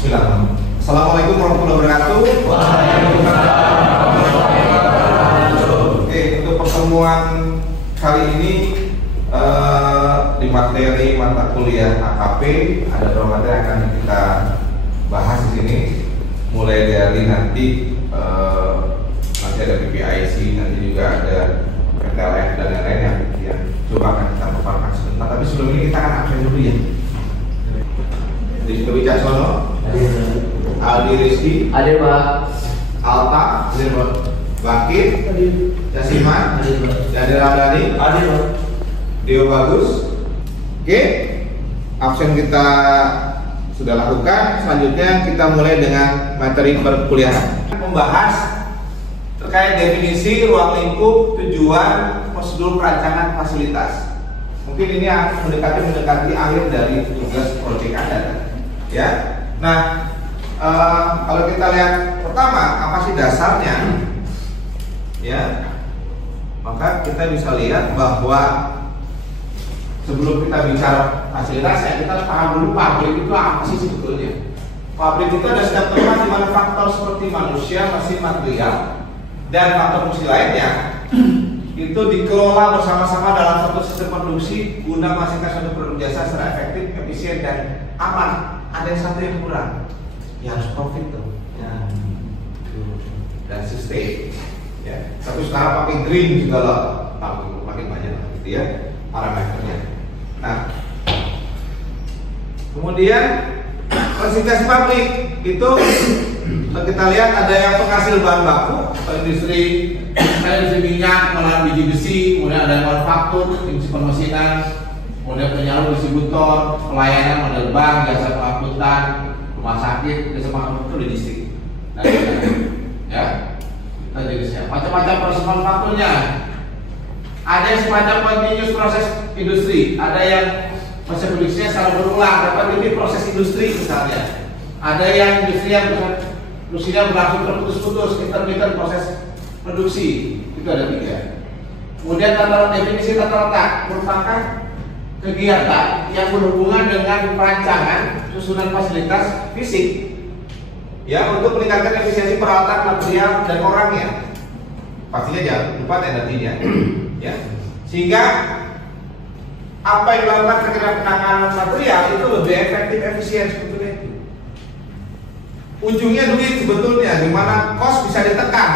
Bismillahirrahmanirrahim. Assalamualaikum warahmatullahi wabarakatuh. Oke, untuk pertemuan kali ini di materi mata kuliah AKP ada beberapa materi yang akan kita bahas di sini. Mulai dari nanti ada PPIC, nanti juga ada PTLF dan lain-lain yang coba akan kita paparkan sebentar. Tapi sebelum ini kita akan absen dulu ya. Rizky Wicaksono, Aldi Rizky, Hadir Pak. Alta, hadir Pak. Bakir, Hadir. Jasiman, Hadir Pak. Jadi Ramdhani, Hadir Pak. Dio Bagus. Oke, absen kita sudah lakukan. Selanjutnya kita mulai dengan materi perkuliahan. Membahas terkait definisi ruang lingkup, tujuan, prosedur perancangan fasilitas. Mungkin ini akan mendekati akhir dari tugas proyek Anda. Ya, nah kalau kita lihat pertama apa sih dasarnya, ya, maka kita bisa lihat bahwa sebelum kita bicara fasilitasnya, kita paham dulu pabrik itu apa sih sebetulnya. Pabrik itu ada setiap tempat di mana faktor seperti manusia, mesin, material, dan faktor fungsi lainnya itu dikelola bersama-sama dalam satu sistem produksi guna menghasilkan suatu produk jasa secara efektif, efisien, dan aman. Ada satu yang kurang, ya harus profit tuh, ya, dan sustain. Ya. Tapi sekarang pakai green juga lah, makin banyak gitu ya parameternya. Nah, kemudian klasifikasi pabrik itu kita lihat ada yang penghasil bahan baku atau industri minyak, pengolahan biji besi, kemudian ada manufaktur, industri permesinan, kemudian penyalur, distributor, pelayanan, model bank, jasa pengangkutan, rumah sakit, jasa pengangkutan, logistik. Nah, ya, kita jenisnya. Macam-macam proses manufakturnya. Ada yang semacam continuous proses industri, ada yang proses produksinya secara berulang, dapat lebih proses industri misalnya. Ada yang industri yang produksinya berlangsung terputus-putus, intermittent proses produksi, itu ada 3. Kemudian definisi tata letak merupakan kegiatan yang berhubungan dengan perancangan susunan fasilitas fisik, ya, untuk meningkatkan efisiensi peralatan, material, dan orangnya. Pastinya jangan lupa energinya, ya, sehingga apa yang dilakukan terkait penanganan material itu lebih efektif, efisien sebetulnya itu. Ujungnya duit sebetulnya, dimana cost bisa ditekan,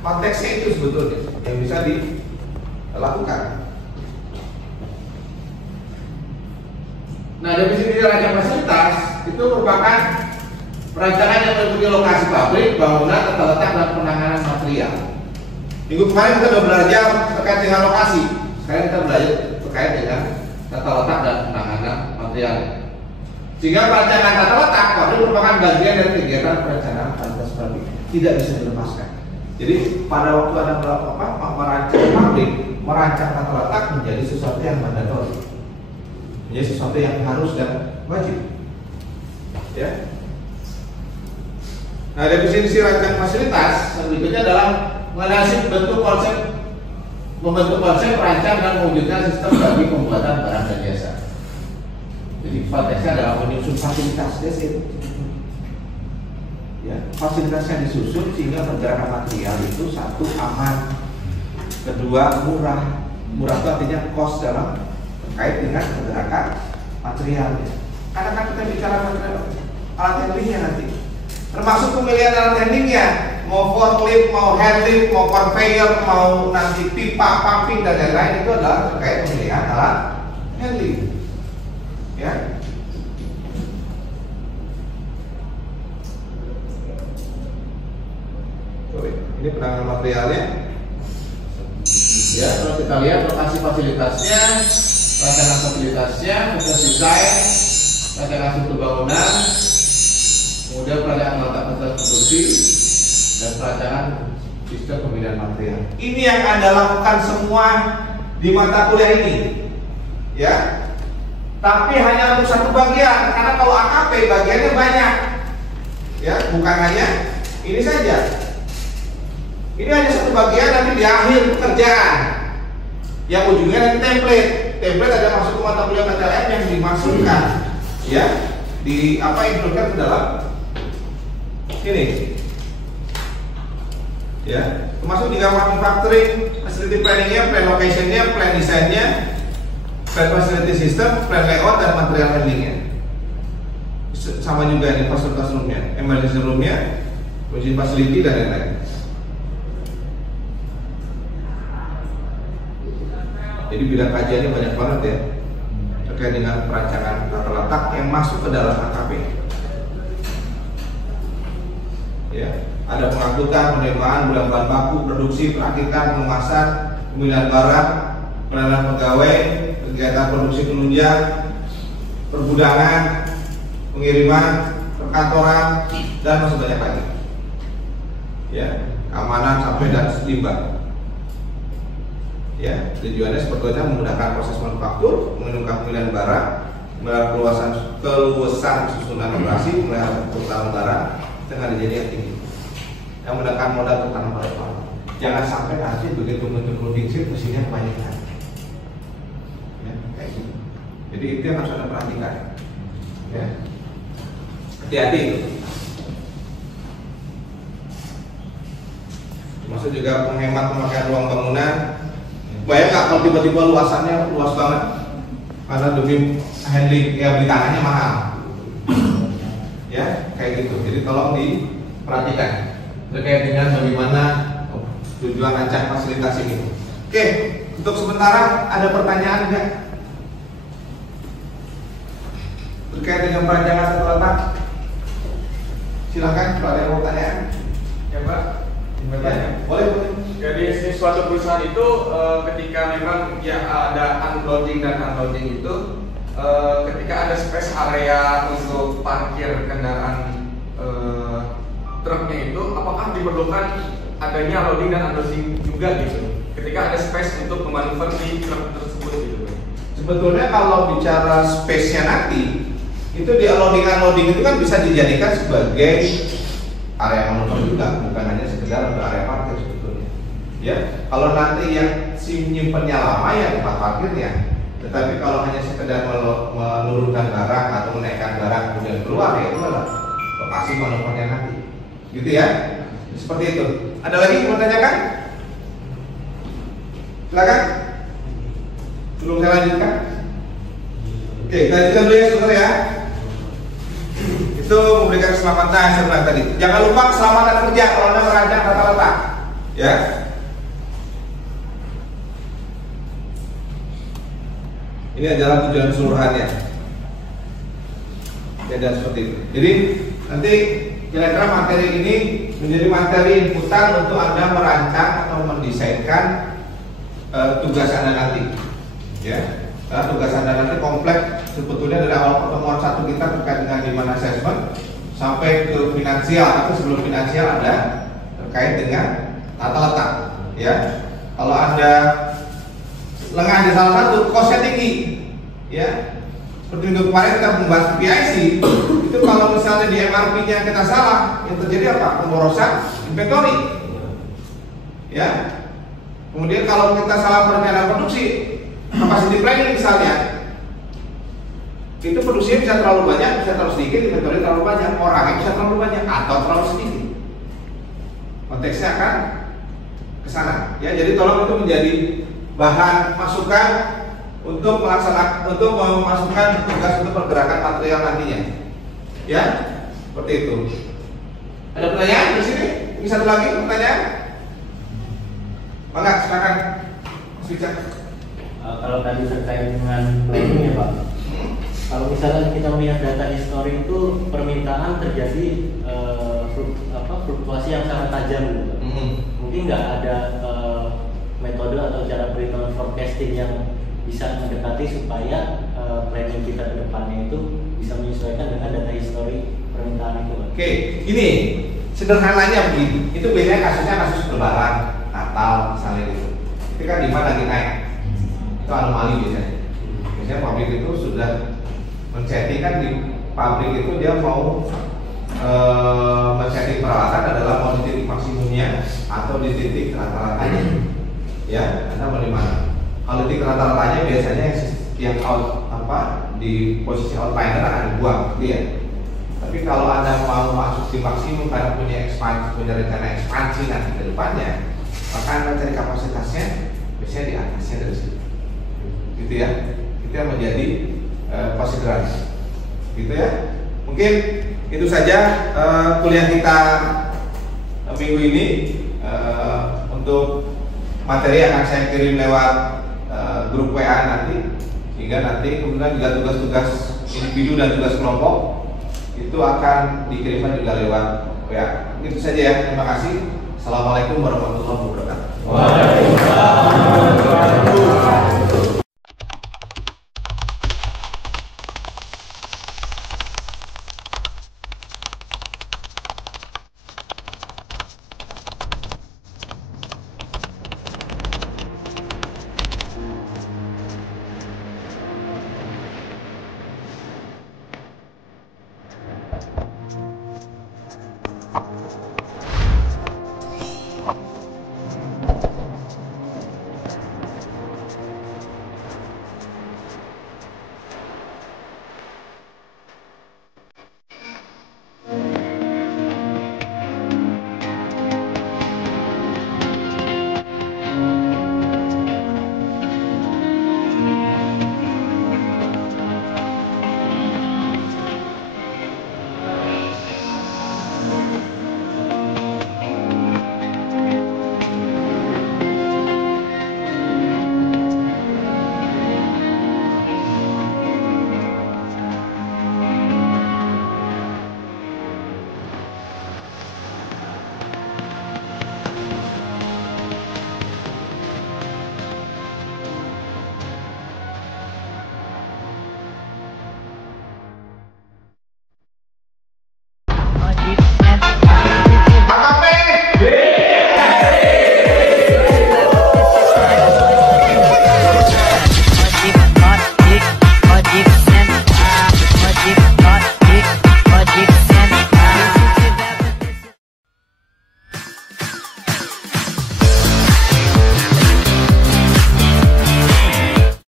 konteksnya itu sebetulnya yang bisa dilakukan. Nah, definisi rancang fasilitas itu merupakan perancangan yang meliputi lokasi pabrik, bangunan, tata letak, dan penanganan material. Minggu kemarin kita sudah belajar terkait dengan lokasi. Sekarang kita belajar terkait dengan tata letak dan penanganan material. Sehingga perancangan tata letak pabrik merupakan bagian dari kegiatan perencanaan fasilitas pabrik, tidak bisa dilepaskan. Jadi pada waktu Anda merancang pabrik, merancang tata letak menjadi sesuatu yang mandatori, menjadi sesuatu yang harus dan wajib. Ya. Nah, definisi rancang fasilitas berikutnya adalah membentuk konsep, perancang dan mewujudkan sistem bagi pembuatan barang dan jasa. Jadi konteksnya adalah menyusun fasilitas itu. Ya, fasilitasnya disusun sehingga pergerakan material itu satu aman, kedua murah. Murah itu artinya cost dalam terkait dengan pergerakan materialnya. Karena kan kita bicara material alat handlingnya nanti, termasuk pemilihan alat handlingnya, mau forklift, mau handlift, mau conveyor, mau nanti pipa, pumping, dan lain-lain, itu adalah terkait pemilihan alat handling. Ya. Ini penanganan materialnya. Ya, kalau kita lihat lokasi fasilitasnya, rancangan fasilitasnya, proses desain, rancangan struktur bangunan, kemudian perancangan letak produksi, dan perancangan sistem pemilihan material. Ini yang Anda lakukan semua di mata kuliah ini, ya. Tapi hanya untuk satu bagian, karena kalau AKP bagiannya banyak, ya, bukan hanya ini saja. Ini hanya satu bagian, nanti di akhir pekerjaan, yang ujungnya nanti template. Template ada masuk ke mata kuliah PTLM yang dimasukkan, ya, di apa yang dimasukkan ke dalam ini. Ya, termasuk juga manufacturing, facility planningnya, plan locationnya, plan desainnya, plan facility system, plan layout dan material handlingnya. Sama juga ini fasilitas roomnya, emergency roomnya, uji facility dan lain-lain. Jadi bidang kajiannya banyak banget ya, terkait dengan perancangan tata letak yang masuk ke dalam AKP. Ya, ada pengangkutan, penerimaan, bahan baku, produksi, perakitan, pengemasan, pemilihan barang, penanaman pegawai, kegiatan produksi penunjang, pergudangan, pengiriman, perkantoran, dan masih banyak lagi. Ya, keamanan sampai dan limbah. Ya, tujuannya sebetulnya memudahkan proses manufaktur, menentukan pemilihan barang, keluasan susunan operasi, melihara perputaran barang dengan dijadikan yang tinggi, yang menekan modal tertanam pada orang. Jangan sampai nanti begitu bentuk loading sheet mesinnya kebanyakan. Ya, kayak gitu. Jadi itu yang harus Anda perhatikan. Ya, hati-hati itu. Termasuk juga menghemat pemakaian ruang bangunan. Bayang nggak kalau tiba-tiba luasannya luas banget karena demi handling ya beli tanahnya mahal. Ya, kayak gitu. Jadi tolong diperhatikan terkait dengan bagaimana tujuan rancang fasilitas ini. Oke, untuk sementara ada pertanyaan nggak terkait dengan perancangan tata letak? Silakan kalau ada yang mau tanya. Ya Pak, Ya, boleh. jadi suatu perusahaan itu ketika memang ya ada unloading dan unloading itu ketika ada space area untuk parkir kendaraan truknya itu, apakah diperlukan adanya loading dan unloading juga gitu? Ketika ada space untuk memanuver di truk tersebut gitu. Sebetulnya kalau bicara space-nya nanti itu di unloading itu kan bisa dijadikan sebagai area manuver juga, bukan hanya sekedar untuk area parkir sebetulnya. Ya, kalau nanti yang nyimpennya lama ya tempat parkirnya, tetapi kalau hanya sekedar menurunkan barang atau menaikkan barang kemudian keluar ya itu adalah lokasi manuvernya nanti, gitu ya. Seperti itu. Ada lagi yang mau tanyakan? Silakan. Belum saya lanjutkan. Oke, kita lanjutkan dulu ya saudara ya. Itu memberikan keselamatan saya bilang tadi. Jangan lupa keselamatan kerja kalau Anda merancang tata letak. Ya. Ini adalah tujuan keseluruhannya. Jadi seperti itu. Jadi nanti kira-kira materi ini menjadi materi inputan untuk Anda merancang atau mendesainkan tugas Anda nanti. Ya. Karena tugas Anda nanti kompleks sebetulnya dari awal pertemuan satu kita terkait dengan demand assessment sampai ke finansial atau sebelum finansial ada terkait dengan tata letak. Ya, kalau Anda lengah di salah satu, costnya tinggi. Ya, seperti minggu kemarin kita membahas PIC itu kalau misalnya di MRP-nya kita salah, yang terjadi apa? Pemborosan inventory. Ya, kemudian kalau kita salah perencanaan produksi, capacity planning misalnya, itu produksinya bisa terlalu banyak, bisa terlalu sedikit, inventory terlalu banyak, orangnya bisa terlalu banyak atau terlalu sedikit. Konteksnya akan ke sana. Ya, jadi tolong itu menjadi bahan masukan untuk memasukkan tugas untuk pergerakan material nantinya. Ya, seperti itu. Ada pertanyaan di sini? Ini satu lagi pertanyaan? Bangga, silakan. Bicara. Kalau tadi terkait dengan planning ya Pak, kalau misalnya kita melihat data history itu permintaan terjadi fluktuasi yang sangat tajam gitu. Mungkin nggak ada metode atau cara perhitungan forecasting yang bisa mendekati supaya planning kita ke depannya itu bisa menyesuaikan dengan data history permintaan itu Pak. Oke, ini sederhananya begini. Itu biasanya kasusnya kasus lebaran, Natal misalnya gitu. Itu kan demand lagi naik. Itu anomali biasanya. Biasanya pabrik itu sudah men-setting kan di pabrik itu dia mau men-setting peralatan adalah mau di titik maksimumnya atau di titik rata-ratanya. Ya, Anda mau di mana? Kalau di rata-ratanya biasanya yang out di posisi outliner akan dibuang, gitu ya. Tapi kalau Anda mau masuk di maksimum karena punya ekspansi, punya rencana ekspansi nanti ke depannya, maka Anda cari kapasitasnya biasanya di atasnya dari situ. Gitu ya. Itu yang menjadi konsiderasi. Gitu ya. Mungkin itu saja kuliah kita minggu ini. Untuk materi akan saya kirim lewat grup WA nanti, sehingga nanti kemudian juga tugas-tugas individu dan tugas kelompok itu akan dikirimkan juga lewat WA. Itu saja ya, terima kasih. Assalamualaikum warahmatullahi wabarakatuh. Waalaikumsalam warahmatullahi wabarakatuh.